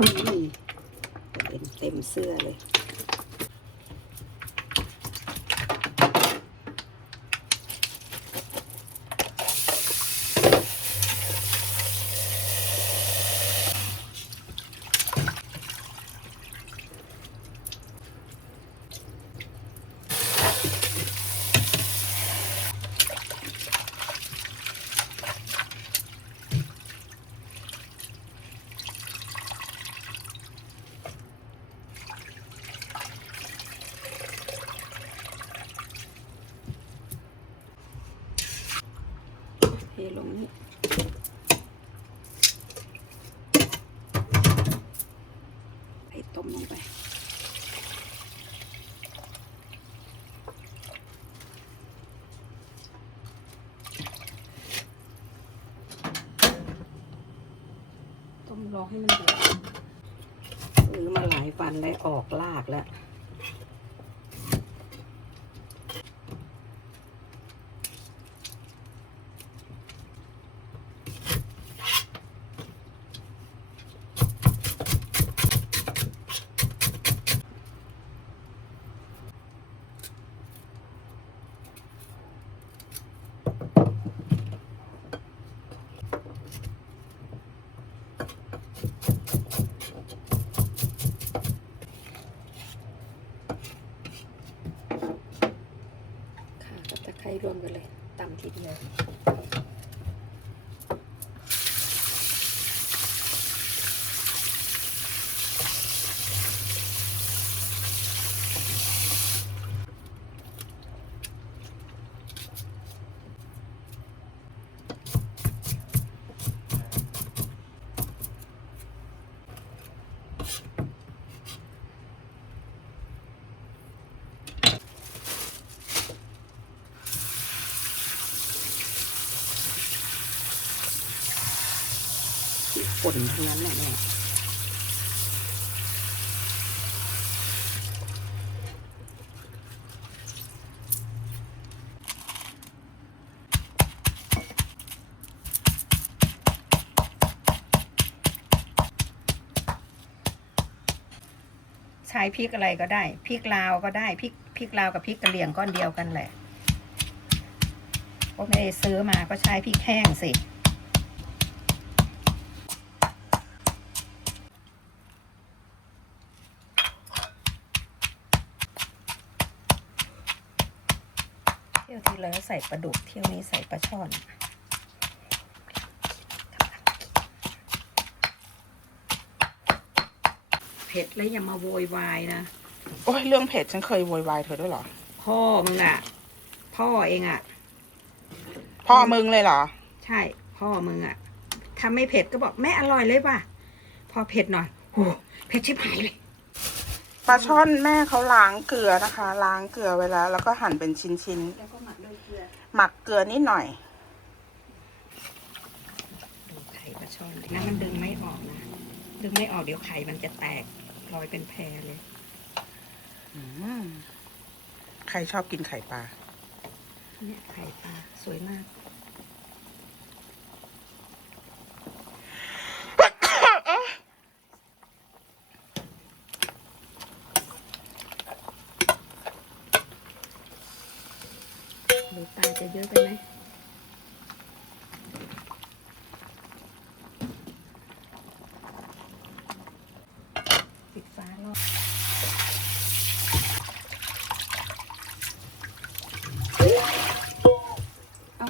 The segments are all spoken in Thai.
เต็มเต็มเสื้อเลย ลงนี่ไปต้มลงไปต้มรอให้มันเดือดซื้อมาหลายวันแล้วออกลากแล้ว ร้รวมกันเลยตำทีเดียว ฝนทั้งนั้นแหละแม่ใช้พริกอะไรก็ได้ พริกลาวก็ได้ พริกพริกลาวกับพริกกะเหรี่ยงก้อนเดียวกันแหละก็ไม่ได้ซื้อมาก็ใช้พริกแห้งสิ ที่ยวที่แล้วใส่ปลาดุกเที่ยวนี้ใส่ปลาช่อนเผ็ดแล้วอย่ามาโวยวายนะโอ้ยเรื่องเผ็ดฉันเคยโวยวายเธอด้วยเหรอ พ่อมึงอะพ่อเองอะพ่อมึงเลยเหรอ ใช่ พ่อมึงอะถ้าไม่เผ็ดก็บอกแม่อร่อยเลยป่ะ พอเผ็ดหน่อยโอ้เผ็ดชิบหายเลยปลาช่อนแม่เขาล้างเกลือนะคะ ล้างเกลือไว้แล้ว แล้วก็หั่นเป็นชิ้นแล้วก็ หมักด้วยเกลือๆหมักเกลือนิดหน่อยดูไข่ปลาช่อนนะมันดึงไม่ออกนะ ดึงไม่ออกเดี๋ยวไข่มันจะแตกลอยเป็นแพรเลยอืมใครชอบกินไข่ปลาเนี่ยไข่ปลาสวยมาก หรือปลาจะเยอะไปไหมปิดฟ้ารอบเอา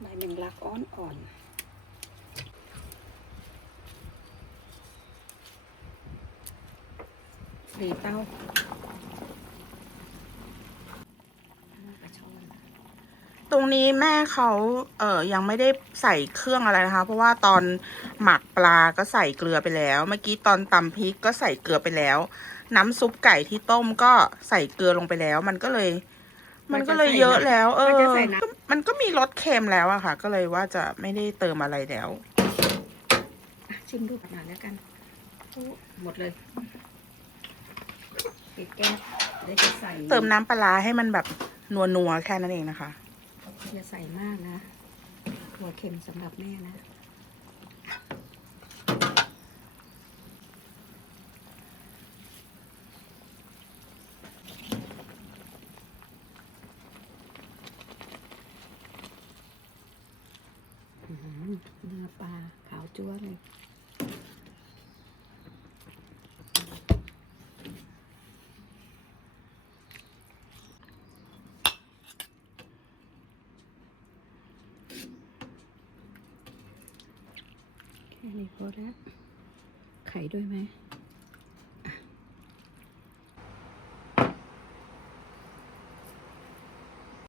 ใบแมงลักอ่อนอ่อนหรือเต้าปลาช่อน ตรงนี้แม่เขาเอ่อยังไม่ได้ใส่เครื่องอะไรนะคะ เพราะว่าตอนหมักปลาก็ใส่เกลือไปแล้ว เมื่อกี้ตอนตำพริกก็ใส่เกลือไปแล้ว น้ำซุปไก่ที่ต้มก็ใส่เกลือลงไปแล้ว มันก็เลย มันก็เลยเยอะแล้ว เออมันจะใส่น้ำก็มันก็มีรสเค็มแล้วอะค่ะ ก็เลยว่าจะไม่ได้เติมอะไรแล้วอะชิมดูก่อนหน่อยแล้วกันโอ้หมดเลยปิดแก๊สเดี๋ยวจะใส่เติมน้ำปลาร้าให้มันแบบนัวๆแค่นั้นเองนะคะ อย่าใส่มากนะหัวเค็มสำหรับแม่นะ เนื้อปลาขาวจ้วเลย แค่นี้พอแล้วไข่ด้วยไหม